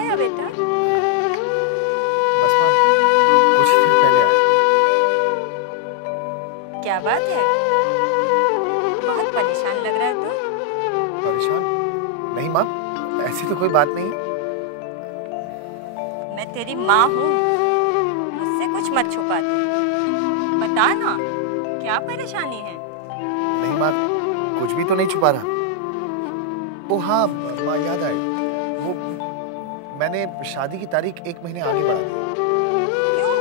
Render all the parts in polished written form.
आया बेटा? बस माँ, कुछ दिन पहले आया। क्या बात है? बहुत परेशान लग रहा है तो। परेशान? नहीं माँ, ऐसी तो कोई बात नहीं। मैं तेरी माँ हूँ, मुझसे कुछ मत छुपा दे। बता ना, क्या परेशानी है? नहीं माँ, कुछ भी तो नहीं छुपा रहा। ओ हाँ माँ, याद आए, वो मैंने शादी की तारीख 1 महीने आगे बढ़ा दी। क्यों?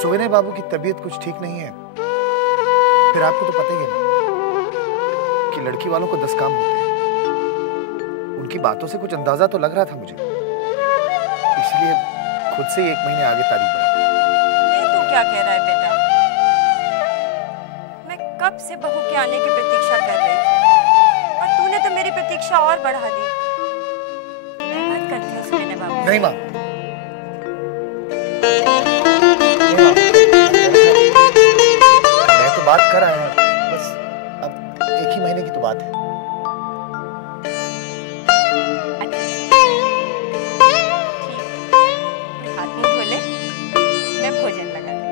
सुविनय बाबू की तबीयत कुछ ठीक नहीं है। फिर आपको तो पता ही है ना कि लड़की वालों को 10 काम होते हैं। उनकी बातों से कुछ अंदाजा तो लग रहा था मुझे, इसलिए खुद से ही 1 महीने आगे तारीख बढ़ा। ये तू क्या कह रहा है बेटा? मैं कब से बहू के आने की प्रतीक्षा कर रही थी और तूने तो मेरी प्रतीक्षा और बढ़ा दी। मैं बात करती हूँ सुविनय बाबू। नहीं माँ, मैं तो बात कर आया, बस अब 1 ही महीने की तो बात है। हाथ मुंह धो ले, मैं भोजन लगा दूँ।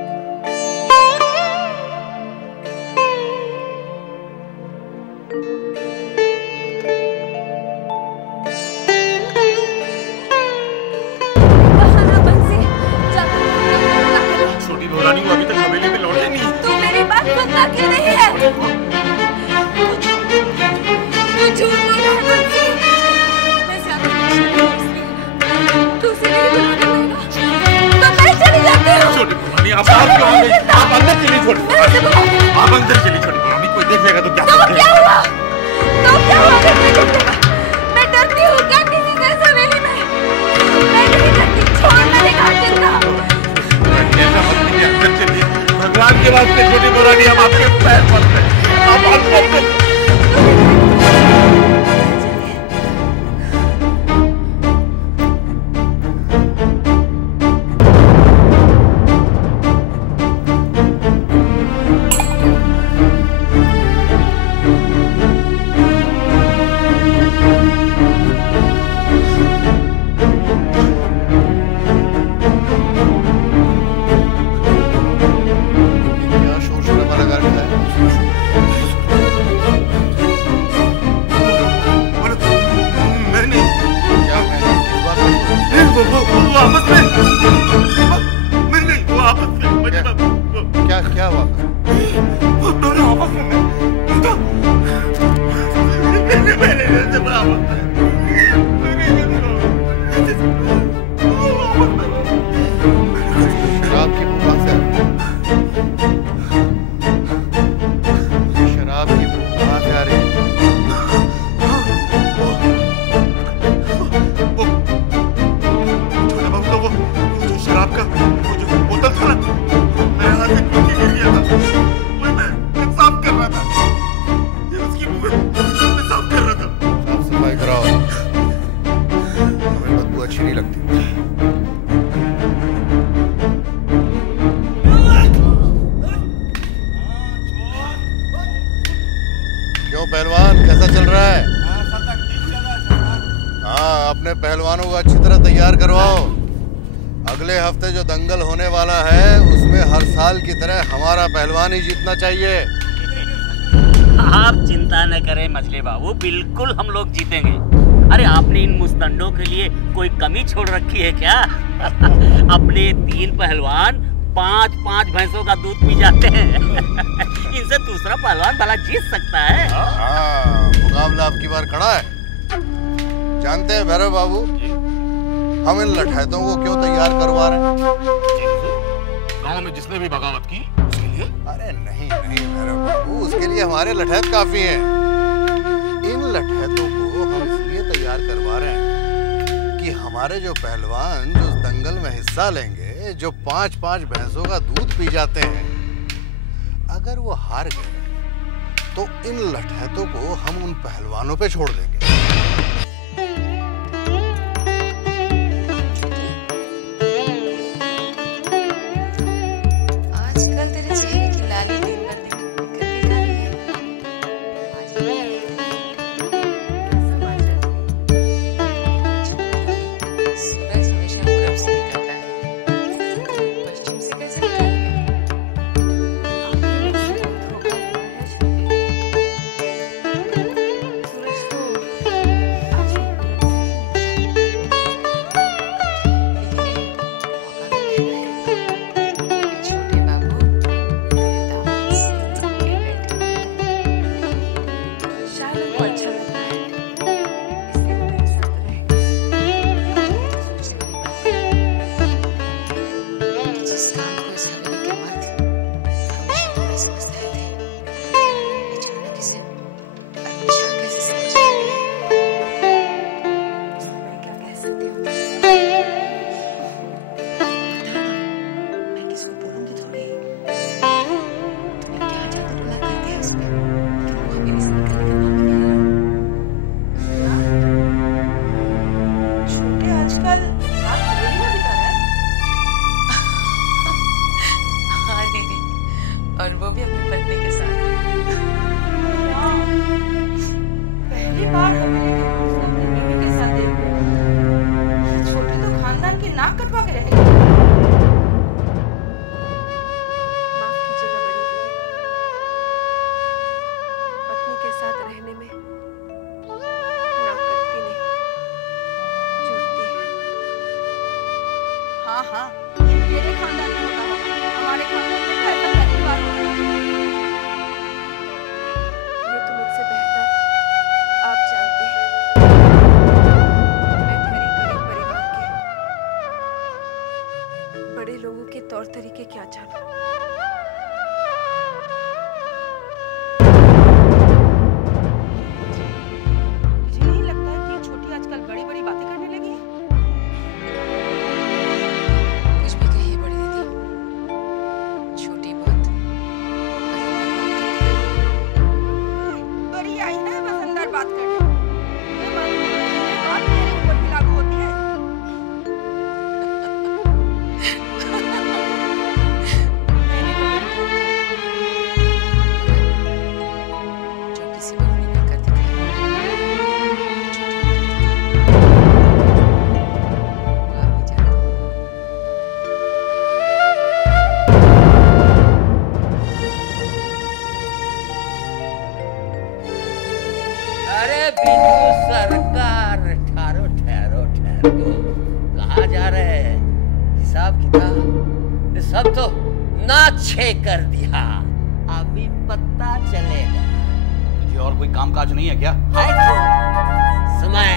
छोटी रोलानी वो अभी तक हवेली में लौटे नहीं। तू मेरी बात सुनता क्यों नहीं है? तू झूठ बोल रहा है बंसी। मैं शादी नहीं इसलिए तू उसे नहीं बुलाने आएगा तो मैं चली जाती हूँ। छोटी रोलानी आप बाहर क्यों आ गई? आप अंदर चली छोटी रोलानी, आप अंदर चली छोटी रोलानी, कोई देखेगा तो क्या तो क्या हुआ? तो क्या हुआ अगर मैं देखेगा? मैं डरती हूँ क्या किसी से इस हवेली में? मैं नहीं डरती, छोड़ मैंने कहा जिंदा। ऐसा मत कीजिए, अंदर चलिए। भगवान के वास्ते छोटी रोलानी, हम आपके पैर पड़ते हैं, आप अंदर चलिए। क्या हुआ? वो दोनों आपस में शराब की बू कहाँ से? शराब की बू कहाँ से आ रही है? छोटा बाबू का वो जो शराब का वो जो बोतल था ना, मेरे हाथ से नीचे गिर गया था। वो मैं साफ कर रहा था, ये उसकी बू मैं साफ कर रहा था। साफ सफाई कराओ, हमें बदबू अच्छी नहीं लगती। क्यों पहलवान, कैसा चल रहा है? हाँ, अपने पहलवानों को अच्छी तरह तैयार करवाओ। अगले हफ्ते जो दंगल होने वाला है उसमें हर साल की तरह हमारा पहलवान ही जीतना चाहिए। आप चिंता न करें मछली बाबू, बिल्कुल हम लोग जीतेंगे। अरे आपने इन मुस्तंडों के लिए कोई कमी छोड़ रखी है क्या? अपने 3 पहलवान 5-5 भैंसों का दूध पी जाते हैं। इनसे दूसरा पहलवान भला जीत सकता है? हाँ, मुकाबला आपकी बार खड़ा है। जानते हैं भैरव बाबू, हम इन लठैतों को क्यों तैयार करवा रहे हैं? गांव में जिसने भी बगावत की उसके लिए? अरे नहीं नहीं भैरव बाबू, उसके लिए हमारे लठैत काफी हैं। इन लठैतों को हम इसलिए तैयार करवा रहे हैं कि हमारे जो पहलवान जो इस दंगल में हिस्सा लेंगे, जो 5-5 भैंसों का दूध पी जाते हैं, अगर वो हार गए तो इन लठैतों को हम उन पहलवानों पे छोड़ देंगे। आजकल तेरे चेहरे की लाली दिन ब दिन निकलती जा रही है। आज कैसा बात है? शाम को इस हवेली के मर्द हमेशा थोड़े समझदार थे, अचानक इसे अच्छा कैसे समझ आ गया? मैं क्या कह सकती हूँ? बताना, मैं किसको बोलूंगी थोड़ी। तुम्हें क्या जादू टोना कर दिया उस पे कि वो हवेली से निकलने का नाम नहीं ले रहा? छोटे आजकल रात हवेली में बिता रहा है। हाँ दीदी, और वो भी अपनी पत्नी के साथ। वाह, पहली बार हवेली के पुरुष अपनी बीवी के साथ देख रहे हैं। छोटे तो खानदान की नाक कटवा के रहेंगे। माफ कीजिएगा बड़ी दीदी, पत्नी के साथ रहने में नाक कटती नहीं, जुड़ती है। हाँ हाँ, ये तेरे खानदान में होता होगा, हमारे खानदान में तो ऐसा पहली बार हो रहा है। ये तो मुझसे बेहतर आप जानती हैं। मैं ठहरी गरीब परिवार के, बड़े लोगों के तौर तरीके क्या जानूं? मुझे नहीं लगता है कि ये छोटी आजकल बड़ी बड़ी बातें करने लगी है। कुछ भी कहिए बड़ी दीदी, छोटी बात बड़ी आई है वसंतर बात करने। ये बात मेरे ऊपर भी लागू होती है। जो किसी बहू ने ना कर दिखाया, छोटी ने कर दिखाया। वो आप भी जानते हैं। अरे बिजू सरकार, ठहरो ठहरो ठहरो, कहाँ जा रहे हैं? हिसाब किताब ये सब तो नाछे कर दिया, अभी पता चलेगा। तुझे और कोई काम काज नहीं है क्या? है तो समय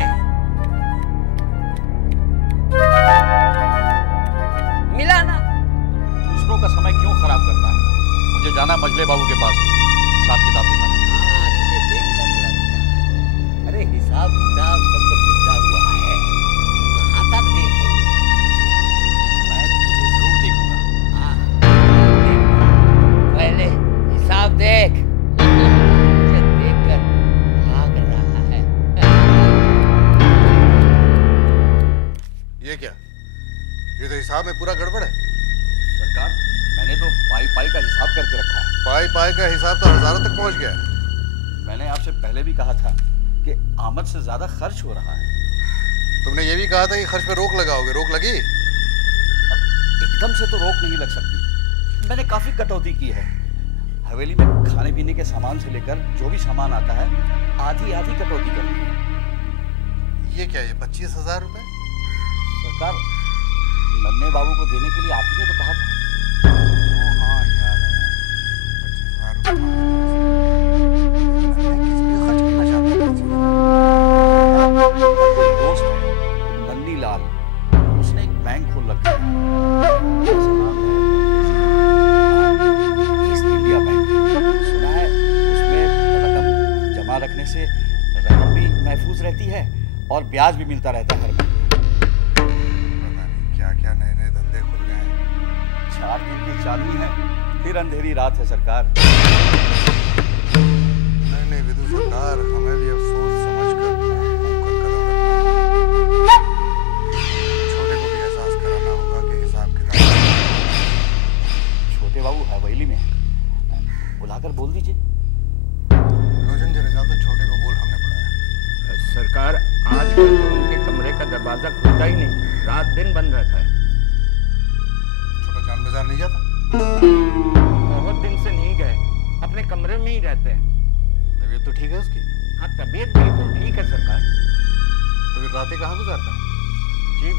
मिला ना। दूसरों का समय क्यों खराब करता है? मुझे जाना है मजले बाबू के पास, हिसाब किताब दिखाने। हाँ, तुझे देखकर लगता है। अरे हिसाब किताब सब तो बिगड़ा हुआ है, कहाँ तक देखेंगे? मैं तुझे जरूर देखूंगा। हाँ, देख, पहले हिसाब देख, मुझे देखकर भाग रहा है। ये क्या? ये तो हिसाब में पूरा गड़बड़ है। सरकार, मैंने तो पाई पाई का हिसाब करके रखा है। पाई पाई का हिसाब तो हजारों तक पहुंच गया है। मैंने आपसे पहले भी कहा था कि आमद से ज्यादा खर्च हो रहा है। तुमने ये भी कहा था कि खर्च पे रोक लगाओगे, रोक लगी? एकदम से तो रोक नहीं लग सकती। मैंने काफी कटौती की है। हवेली में खाने पीने के सामान से लेकर जो भी सामान आता है, आधी आधी कटौती कर दी है। ये क्या, ये 25,000 रुपए? सरकार, नन्हे बाबू को देने के लिए आप ही ने तो कहा था। ओ हाँ, याद आया। 25,000 रुपए किस पे खर्च करना चाहता है? कोई दोस्त है, नन्नी लाल, उसने एक बैंक खोल रखा है। उसका नाम है ईस्ट इंडिया बैंक। सुना है उसमें रकम जमा रखने से रकम भी महफूज रहती है और ब्याज भी मिलता रहता है हर महीने। पता नहीं क्या क्या नए नए धंधे खुल गए हैं। 4 दिन की चांदनी है, फिर अंधेरी रात है सरकार। नहीं नहीं विदु सरकार, हमें भी अब सोच समझ कर कदम रखना होगा। छोटे को भी एहसास कराना होगा कि हिसाब किताब। छोटे बाबू हवेली में है, बुलाकर बोल दीजिए। रोजन जरा जा तो छोटे को बोल, हमने बुलाया। सरकार, आजकल तो उनके कमरे का दरवाजा खुलता ही नहीं, रात दिन बंद रहता है। छोटा जान बाजार नहीं जाता? बहुत दिन से नहीं गए, अपने कमरे में ही रहते हैं। तबीयत तो ठीक है उसकी? हाँ, तबीयत बिल्कुल ठीक है सरकार। तो फिर रातें कहाँ गुजारता है? जी,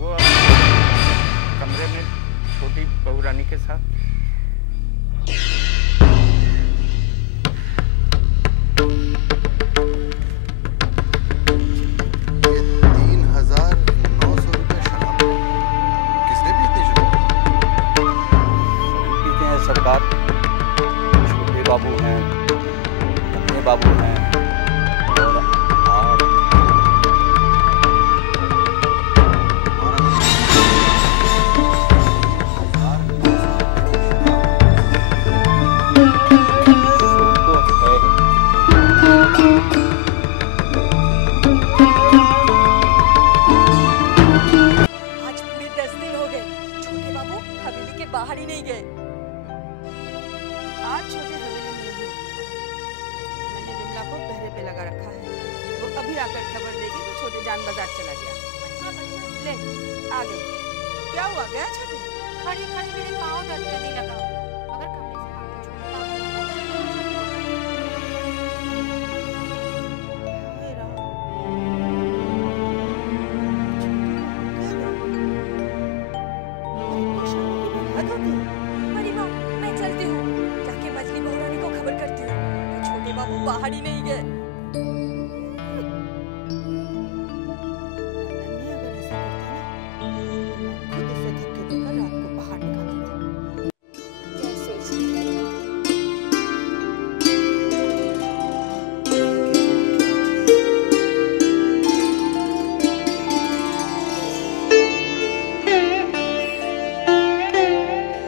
वो कमरे में छोटी बहू रानी के साथ। ये 3,900 रुपए शराब। किसने भी इतनी शराब? सरकार, छोटे बाबू हैं, बड़े बाबू हैं और आप। आज पूरे 10 दिन हो गए छोटे बाबू हवेली के बाहर ही नहीं गए। आज छोटे हवेली में नहीं। मैंने विमला को पहरे पे लगा रखा है। वो अभी आकर खबर देगी कि छोटे जान बाजार चला गया। ले आ गए। क्या हुआ, गया छोटे? खड़ी खड़ी मेरे पाँव दर्द करने लगा। अगर कमरे से हाथ छोटा हाय राम। हद होती है। अरे माँ, मैं चलती हूँ, जाके मछली बहू रानी को खबर करती हूँ कि छोटे बाबू बाहर ही नहीं गए। नन्ही अगर ऐसा करता ना, तो खुद इसे धक्के देकर रात को बाहर निकाल देती। क्या सोचती है?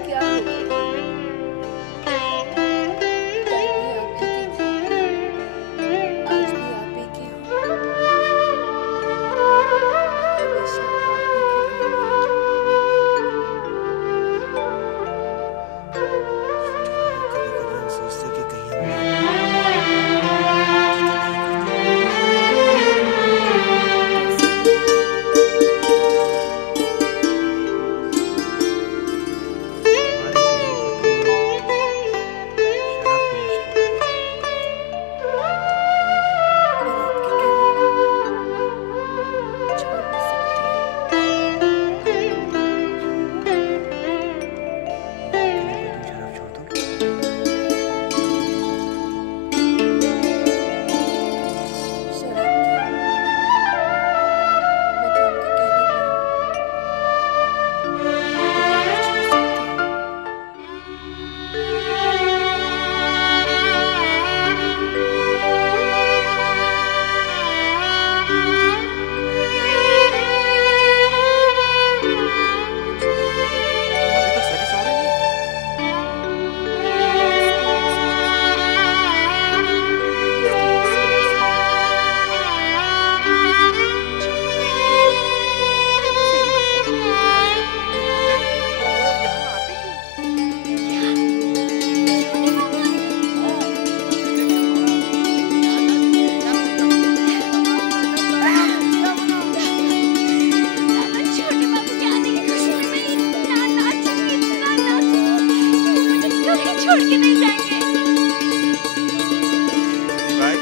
क्या हो गया? कल भी आप ही की थी, आज भी आप ही की हो। हमेशा आप ही की रहूंगी। कभी-कभी हम सोचते कि कहीं हम और आपके कहने छोड़ नहीं सकती। शराब छोड़ दो। शराब क्यों? मैं तो आपके कहने पर छोड़ सकती हूँ। अभी तक सही सवारी नहीं। छोटे बाबू के आने की खुशी में मैं इतना नाचूंगी कि मुझे कहीं छोड़ के नहीं जाएंगे। भाई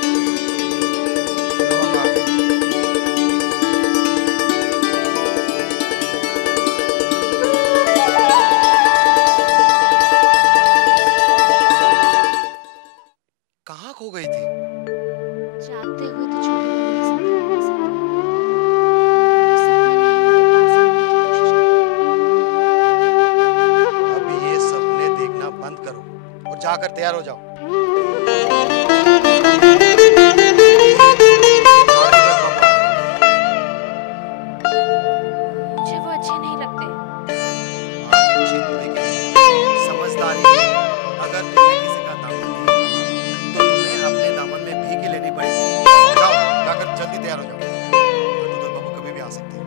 तो हम आ गए। कहाँ खो गई थी? जागते हुए तो छोटे बाबू के साथ रह सकते हैं। सपना में ही उनके पास रहने की कोशिश करो। अब ये सपने देखना बंद करो और जाकर तैयार हो जाओ। मुझे वो अच्छे नहीं लगते। आप अच्छी होने के लिए समझदारी है। अगर तुमने किसी का दामन नहीं थामा, तो तुम्हें अपने दामन में भीख ही लेनी पड़ेगी। जाओ, जाकर जल्दी तैयार हो जाओ। तो बाबू कभी भी आ सकते हैं।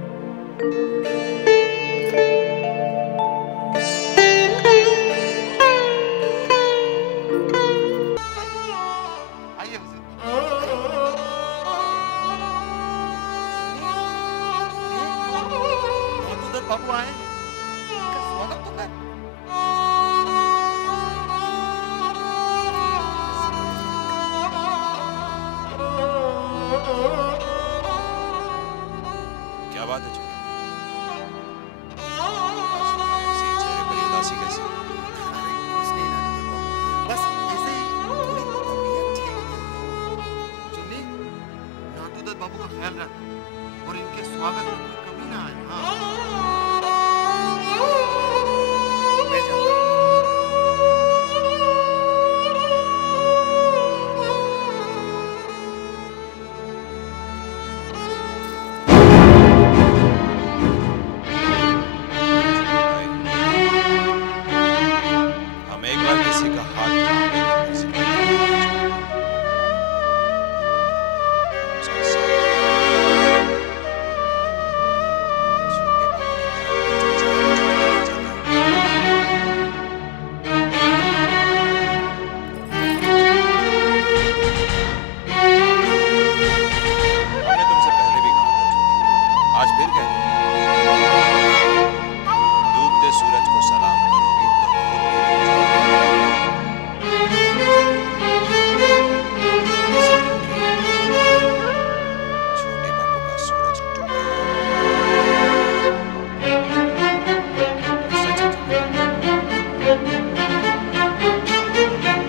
आइए हुजूर। बाबू आए हैं। इनका स्वागत तो कर। क्या बात है छोटे? ऐसे चेहरे पर उदासी कैसे? अरे कुछ नहीं नाटू बाबू, बस ऐसे ही थोड़ी तबीयत ठीक नहीं है। चुन्नी, नाटू दत्त बाबू का ख्याल रख और इनके स्वागत में कोई कमी ना आए। हाँ, मैं जाता हूँ।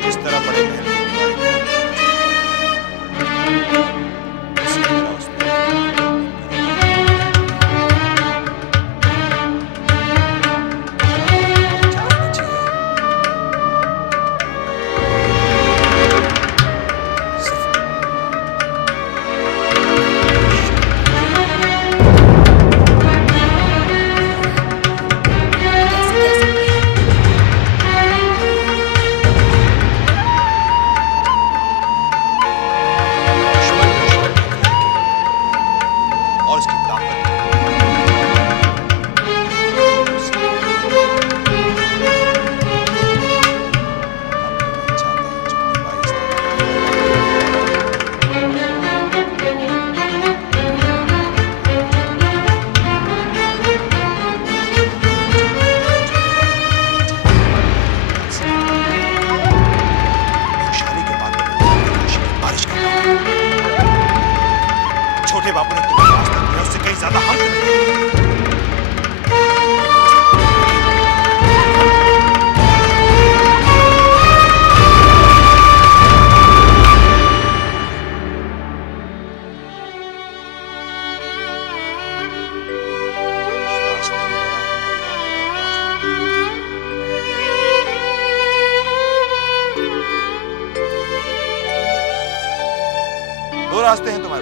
जिस तरह बड़े महल की दीवारें उसी तरह उसमें और इसकी ताकत छोटे बाबू ने तुम्हें रास्ता दिया, उससे कहीं ज्यादा हम दो रास्ते हैं तुम्हारे